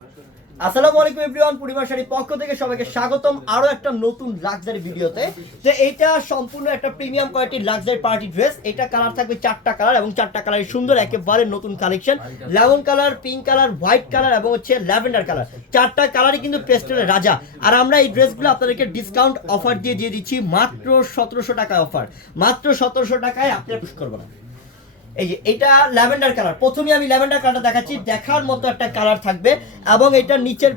আসসালামু আলাইকুম এভরিওয়ান, পূর্ণিমা শাড়ির পক্ষ থেকে সবাইকে স্বাগতম আরো একটা নতুন লাক্সারি ভিডিওতে। যে এটা সম্পূর্ণ একটা প্রিমিয়াম কোয়ালিটির লাক্সারি পার্টি ড্রেস। এটা কালার থাকবে চারটা কালার এবং চারটা কালারের সুন্দর একেবারে নতুন collection. Lemon colour, pink colour, white colour এবং হচ্ছে ল্যাভেন্ডার কালার। চারটা কালারই কিন্তু পেস্টেলের রাজা। আর আমরা এই ড্রেসগুলো আপনাদেরকে ডিসকাউন্ট অফার দিয়ে দিচ্ছি মাত্র 1700 টাকায় অফার। মাত্র 1700 টাকায় আপনি পুশ করবো না। এই যে এটা ল্যাভেন্ডার কালার, প্রথমে আমি ল্যাভেন্ডার কালারটা দেখাচ্ছি, দেখার মতো একটা কালার থাকবে এবং এটা নিচের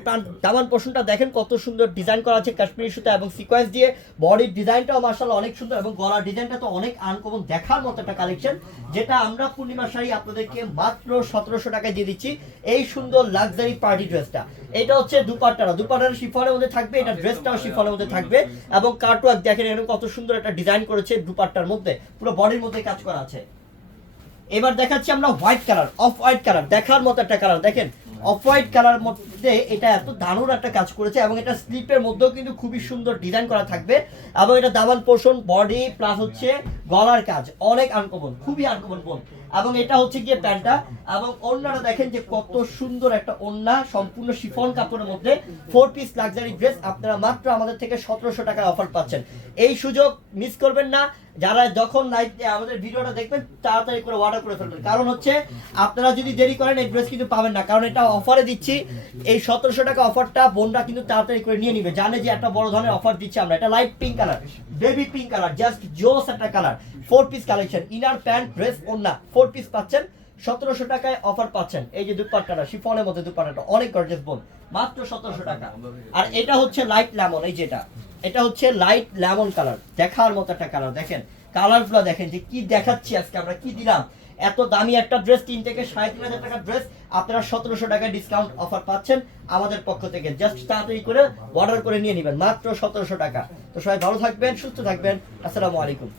দামান পোর্শনটা দেখেন কত সুন্দর ডিজাইন করা আছে কাশ্মীরি সুতা এবং সিকোয়েন্স দিয়ে। বডির ডিজাইনটাও মাশাআল্লাহ অনেক সুন্দর এবং গলার ডিজাইনটা তো অনেক আনকমন, দেখার মতো একটা কালেকশন, যেটা আমরা পূর্ণিমা শাড়ি আপনাদেরকে মাত্র 1700 টাকায় দিয়ে দিচ্ছি এই সুন্দর লাক্সারি পার্টি ড্রেসটা। এটা হচ্ছে দুপাট্টাটা শিফনের মধ্যে থাকবে, এটা ড্রেসটাও শিফনের মধ্যে থাকবে এবং কাটওয়ার্ক দেখেন এরকম কত সুন্দর একটা ডিজাইন করেছে দুপাট্টার মধ্যে, পুরো বডির মধ্যে কাজ করা আছে। এবার দেখাচ্ছি আমরা white colour, off white colour, দেখার মতো একটা কালার। দেখেন অফ হোয়াইট কালার মধ্যে এটা এত দারুণ একটা কাজ করেছে এবং এটা স্লিপের মধ্যেও কিন্তু খুবই সুন্দর ডিজাইন করা থাকবে এবং এটা দামান পোর্শন, বডি প্লাস হচ্ছে গলার কাজ অনেক আনকমন, খুবই আনকমন বোন। এবং এটা হচ্ছে গিয়ে প্যান্টটা এবং ওড়নাটা দেখেন যে কত সুন্দর একটা ওড়না, সম্পূর্ণ শিফন কাপড়ের মধ্যে 4 পিস লাক্সারি ড্রেস আপনারা মাত্র আমাদের থেকে 1700 টাকায় অফার পাচ্ছেন। এই সুযোগ মিস করবেন না। যারা যখন লাইভে আমাদের ভিডিওটা দেখবেন তাড়াতাড়ি করে অর্ডার করে ফেলবেন, কারণ হচ্ছে আপনারা যদি দেরি করেন এই ড্রেস কিন্তু পাবেন না, কারণ এটা অফারে দিচ্ছি। এই 1700 টাকা অফারটা বোনরা কিন্তু তাড়াতাড়ি করে নিয়ে নিবে, জানে যে একটা বড় ধরনের অফার দিচ্ছি আমরা। এটা light pink colour, baby pink colour, just জোস একটা colour. 4 piece collection, inner pant dress ওড়না 4 পিস পাচ্ছেন 1700 টাকায় অফার পাচ্ছেন। এই যে দুপাট্টাটা শিফনের মধ্যে, দুপাট্টাটা অনেক গর্জিয়াস বোন, মাত্র 1700 টাকা। আর এটা হচ্ছে লাইট লেমন, এই যেটা এটা হচ্ছে লাইট লেমন কালার, দেখার মতো একটা কালার। দেখেন কালারগুলো দেখেন যে কি দেখাচ্ছি আজকে আমরা, কি দিলাম। এত দামি একটা ড্রেস, 3 থেকে 3500 টাকার ড্রেস আপনারা 1700 টাকায় ডিসকাউন্ট অফার পাচ্ছেন আমাদের পক্ষ থেকে। জাস্ট তাড়াতাড়ি করে অর্ডার করে নিয়ে নেবেন, মাত্র 1700 টাকা। তো সবাই ভালো থাকবেন, সুস্থ থাকবেন। আসসালামু আলাইকুম।